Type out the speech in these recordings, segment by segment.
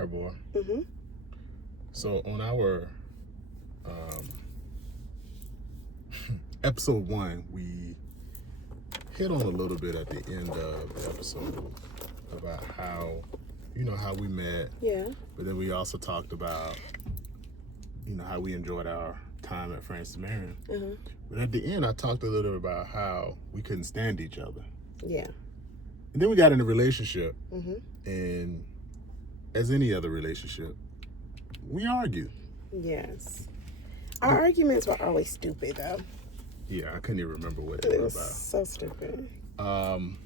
her boy. Mm-hmm. So on our episode 1, we hit on a little bit at the end of the episode about how we met. Yeah. But then we also talked about, how we enjoyed our time at Francis Marion. Mm-hmm. But at the end, I talked a little bit about how we couldn't stand each other. Yeah. And then we got in a relationship. Mm-hmm. And as any other relationship, we argue. Yes. Our arguments were always stupid, though. Yeah, I couldn't even remember what It they were was about. so stupid. Dang,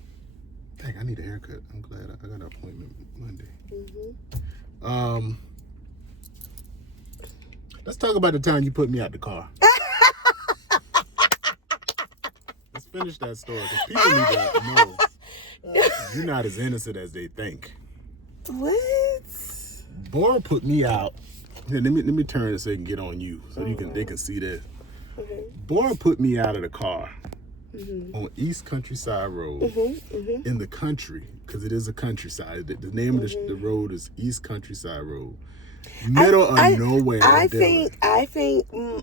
I need a haircut. I'm glad I got an appointment Monday. Mm-hmm. Let's talk about the time you put me out the car. Let's finish that story, because people need to know you're not as innocent as they think. What? Bora put me out. Here, let me turn it so they can get on you, so they can see this. Okay. Bora put me out of the car Mm-hmm. on East Countryside Road Mm-hmm. in the country, because it is a countryside. The name of the road is East Countryside Road. Middle of nowhere. I think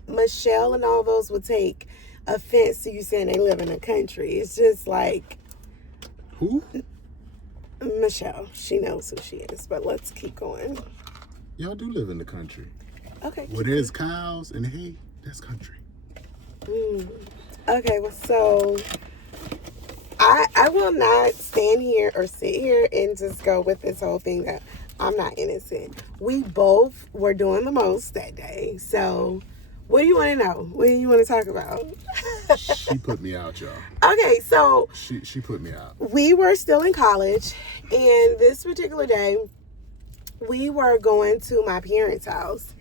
Michelle and all those would take offense to you saying they live in the country. It's just like who? Michelle. She knows who she is, but let's keep going. Y'all do live in the country. Okay. Where there's cows and hay, that's country. Okay, well, so I will not stand here or sit here and just go with this whole thing that I'm not innocent. We both were doing the most that day. So what do you want to know? What do you want to talk about? She put me out, y'all. Okay, so She put me out. we were still in college, and this particular day, we were going to my parents' house.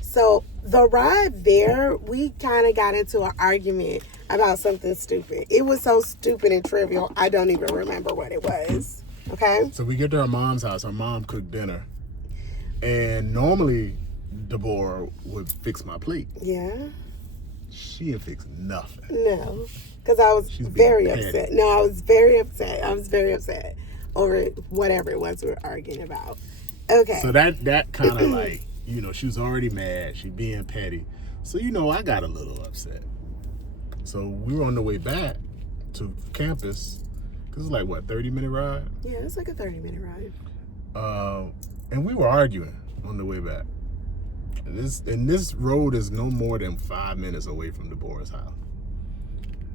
So the ride there, we kind of got into an argument about something stupid. It was so stupid and trivial, I don't even remember what it was. Okay? So we get to her mom's house. Her mom cooked dinner. And normally, Deborah would fix my plate. Yeah. She didn't fix nothing. No. Because I was She's being very petty. upset. No, I was very upset. I was very upset over whatever it was we were arguing about. Okay. So that kind of like, she was already mad. She being petty. So, I got a little upset. So we were on the way back to campus. Because it's like, what, 30-minute ride? Yeah, it's like a 30-minute ride. And we were arguing on the way back. And this road is no more than 5 minutes away from Deborah's house.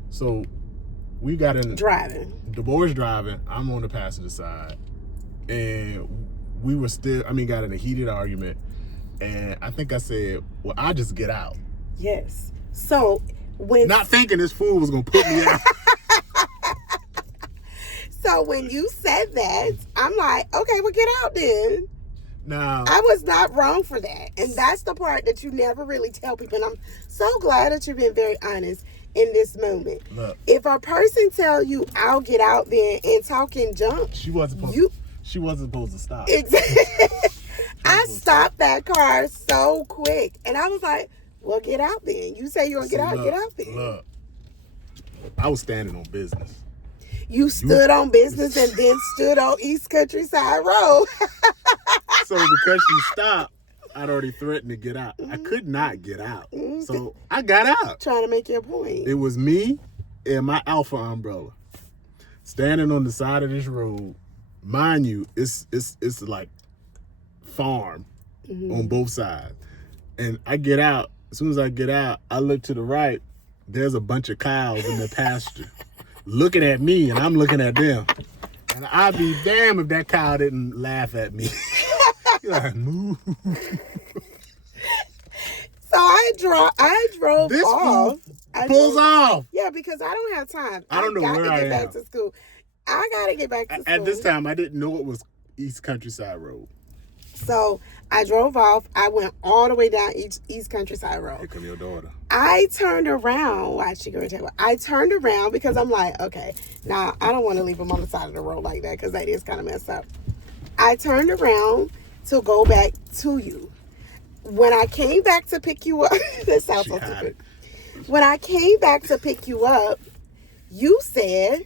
So we got in. Driving. Deborah's driving. I'm on the passenger side. And we were got in a heated argument. And I think I said, well, I'll just get out. Yes. So when. Not thinking this fool was going to put me out. So when you said that, I'm like, okay, well, get out then. Now, I was not wrong for that. And that's the part that you never really tell people. And I'm so glad that you've been very honest in this moment. Look, if a person tell you, I'll get out there and talking junk, she wasn't supposed to stop. Exactly. I stopped that car so quick. And I was like, well, get out then. You say you're going to get out then. Look, I was standing on business. You stood on business and then stood on East Countryside Road. So because she stopped, I'd already threatened to get out. I could not get out. So I got out. Trying to make your point. It was me and my Alpha umbrella standing on the side of this road. Mind you, it's like farm on both sides. And I get out. As soon as I get out, I look to the right. There's a bunch of cows in the pasture looking at me, and I'm looking at them. And I'd be damned if that cow didn't laugh at me. Like, move. So I drove This off. pulls off. Yeah, because I don't have time. I don't know where I gotta get am. back to school. I gotta get back to school. At this time, I didn't know it was East Countryside Road. So I drove off. I went all the way down East Countryside Road. Here come your daughter. I turned around. Why she going to tell me? I turned around because I'm like, okay, now I don't want to leave him on the side of the road like that because that is kind of messed up. I turned around to go back to you. When I came back to pick you up, this sounds so stupid. When I came back to pick you up, you said,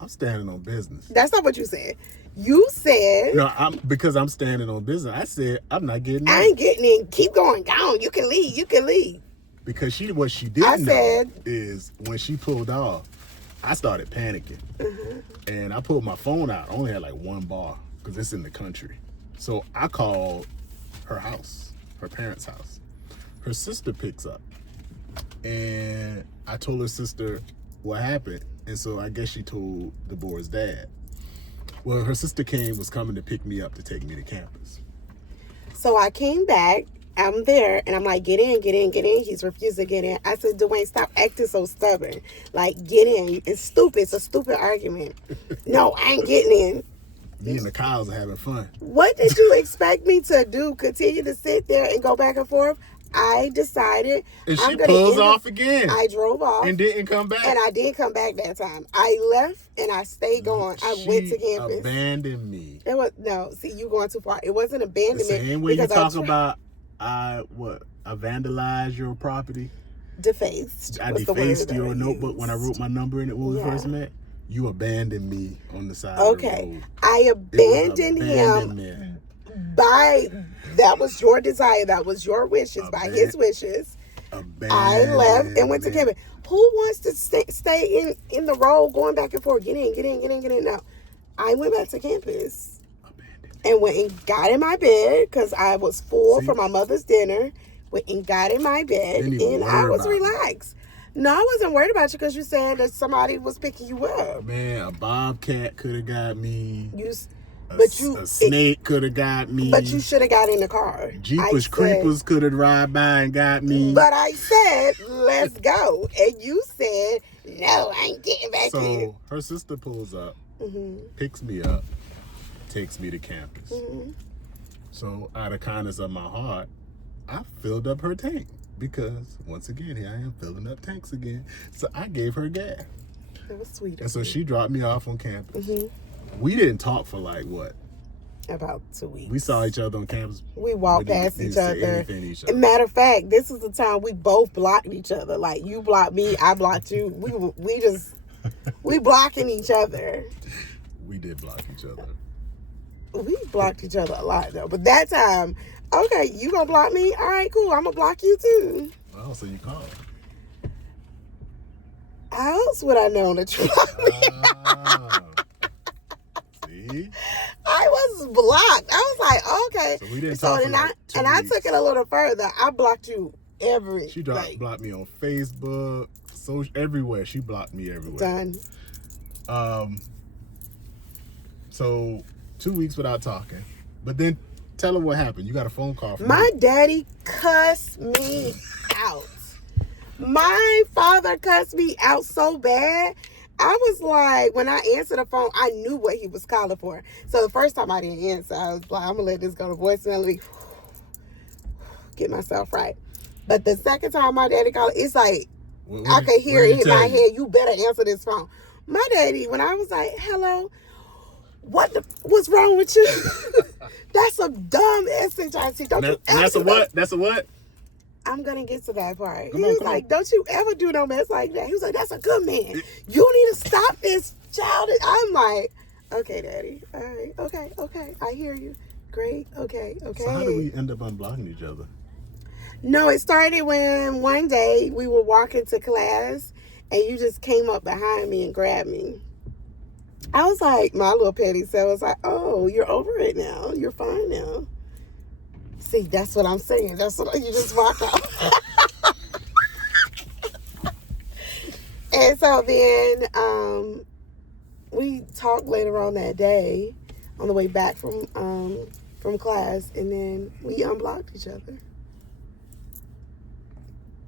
I'm standing on business. That's not what you said. You said... No, because I'm standing on business. I said, I'm not getting in. I ain't getting in. Keep going. Go on. You can leave. You can leave. Because what she didn't know is when she pulled off, I started panicking. And I pulled my phone out. I only had like one bar because it's in the country. So I called her house, her parents' house. Her sister picks up. And I told her sister what happened. And so I guess she told the boy's dad. Well, her sister was coming to pick me up to take me to campus. So I came back. I'm there, and I'm like, get in, get in, get in. He's refused to get in. I said, Dewayne, stop acting so stubborn. Like, get in. It's stupid. It's a stupid argument. No, I ain't getting in. Me and the cows are having fun. What did you expect me to do? Continue to sit there and go back and forth? I decided. And she pulls off again. I drove off. And didn't come back. And I did come back that time. I left and I stayed going. I went to campus. She abandoned me. It was, no, see, you going too far. It wasn't abandonment. The same way you talk about, I vandalized your property. Defaced. I defaced your notebook when I wrote my number in it when we first met. You abandoned me on the side of the road. I abandoned him that was your desire. That was your wishes. By his wishes. I left and went to campus. Who wants to stay in the road going back and forth? Get in, get in, get in, get in. No. I went back to campus. And went and got in my bed because I was full from my mother's dinner. Went and got in my bed and I was relaxed. No, I wasn't worried about you because you said that somebody was picking you up. Man, a bobcat could have got me. A snake could have got me. But you should have got in the car. Jeepers Creepers could have drive by and got me. But I said, let's go. And you said, no, I ain't getting back in. So her sister pulls up, picks me up, takes me to campus. So out of kindness of my heart, I filled up her tank. Because, once again, here I am filling up tanks again. So I gave her gas. That was sweet. And so she dropped me off on campus. We didn't talk for like, what? About 2 weeks. We saw each other on campus. We walked past each other. Matter of fact, this is the time we both blocked each other. Like, you blocked me, I blocked you. We blocking each other. We did block each other. We blocked each other a lot, though. But that time... Okay, you gonna block me? All right, cool. I'm gonna block you too. Oh, so you called. How else would I know that you blocked me? See? I was blocked. I was like, okay. So we didn't talk for like 2 weeks. I took it a little further. I blocked you every. She blocked me on Facebook, everywhere. She blocked me everywhere. Done. So 2 weeks without talking, but then. Tell her what happened. You got a phone call from my daddy cussed me out. My father cussed me out so bad. I was like, when I answered the phone, I knew what he was calling for. So the first time I didn't answer, I was like, I'm going to let this go to voicemail. Let me get myself right. But the second time my daddy called, it's like, I could hear it in my head. You better answer this phone. My daddy, when I was like, hello, what's wrong with you? That's a dumb SHIT. That's a what? That's a what? I'm going to get to that part. He was like, don't you ever do no mess like that. He was like, that's a good man. You need to stop this child. I'm like, okay, daddy. All right. Okay. I hear you. Great. Okay. So how did we end up unblocking each other? No, it started when one day we were walking to class and you just came up behind me and grabbed me. I was like, my little petty self was like, oh, you're over it now. You're fine now. See, that's what I'm saying. That's what you just walk out. And so then we talked later on that day on the way back from class, and then we unblocked each other.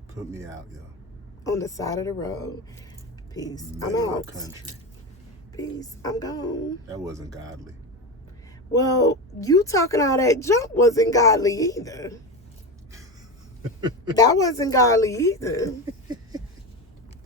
Put me out, yo. On the side of the road. Peace. I'm out. Country. Peace. I'm gone. That wasn't godly. Well, you talking all that junk wasn't godly either. That wasn't godly either.